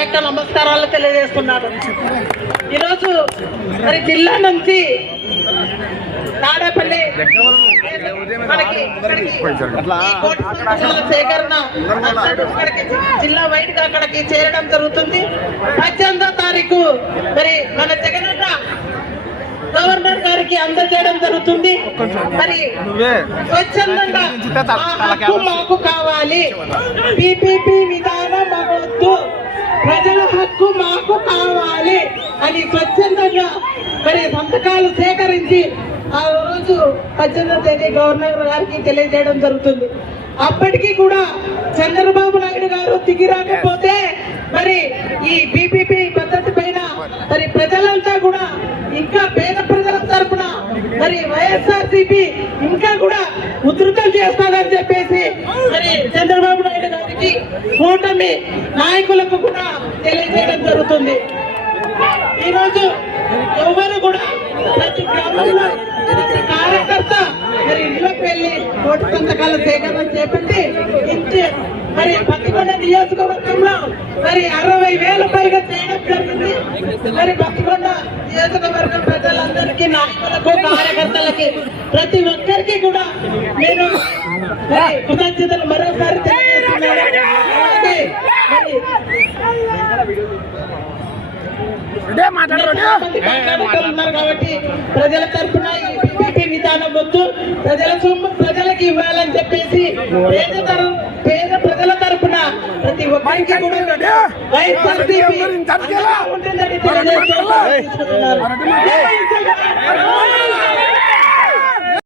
యొక్క నమస్కారాలు తెలియజేస్తున్నాను. ఈరోజు మరి జిల్లా నుంచి తాడేపల్లి మనకి సేకరణ జిల్లా వైడ్గా అక్కడికి చేరడం జరుగుతుంది. పద్దెనిమిదో తారీఖు మరి మన జగనన్న గవర్నర్ గారికి అందజేయడం జరుగుతుంది. మరి స్వచ్ఛందంగా మాకు కావాలి. పిపిపి విధానం ప్రజల హక్కు మాకు కావాలి అని స్వచ్ఛందంగా మరి సంతకాలు సేకరించి ఆ రోజు పద్దెనిమిదో తేదీ గవర్నర్ గారికి తెలియజేయడం జరుగుతుంది. అప్పటికి కూడా చంద్రబాబు నాయుడు గారు తిగి రాకపోతే మరి ఈ బీపీపీ పద్ధతి పైన మరి ప్రజలంతా కూడా ఇంకా పేద ప్రజల తరపున మరి వైఎస్ఆర్ ఇంకా కూడా ఉధృతం చేస్తానని చెప్పేసి మరి చంద్రబాబు నాయుడు గారికి కూటమి నాయకులకు కూడా తెలియజేయడం జరుగుతుంది. ఈరోజు ఎవరు కూడా ప్రతి గ్రామంలో ప్రతి కార్యకర్త మరి ఇంట్లోకి వెళ్ళి ఓటు సంతకాల సేకరణ చేపట్టి ఇంటి మరి బతికొండ నియోజకవర్గంలో మరి అరవై వేల పైగా చేయడం జరిగింది. మరి బతికొండ నియోజకవర్గం ప్రజలందరికీ నాయకులకు కార్యకర్తలకి ప్రతి ఒక్కరికి కూడా నేను కృతజ్ఞతలు మరోసారి కాబట్టి ప్రజల తరఫున విధానం వద్దు. ప్రజల సొమ్ము ప్రజలకు ఇవ్వాలని చెప్పేసి పేద తరం పేద ప్రజల తరఫున ప్రతి ఒక్కరికి కూడా వైఎస్ఆర్సీపీ ఉంటుందని తెలియజేస్తూ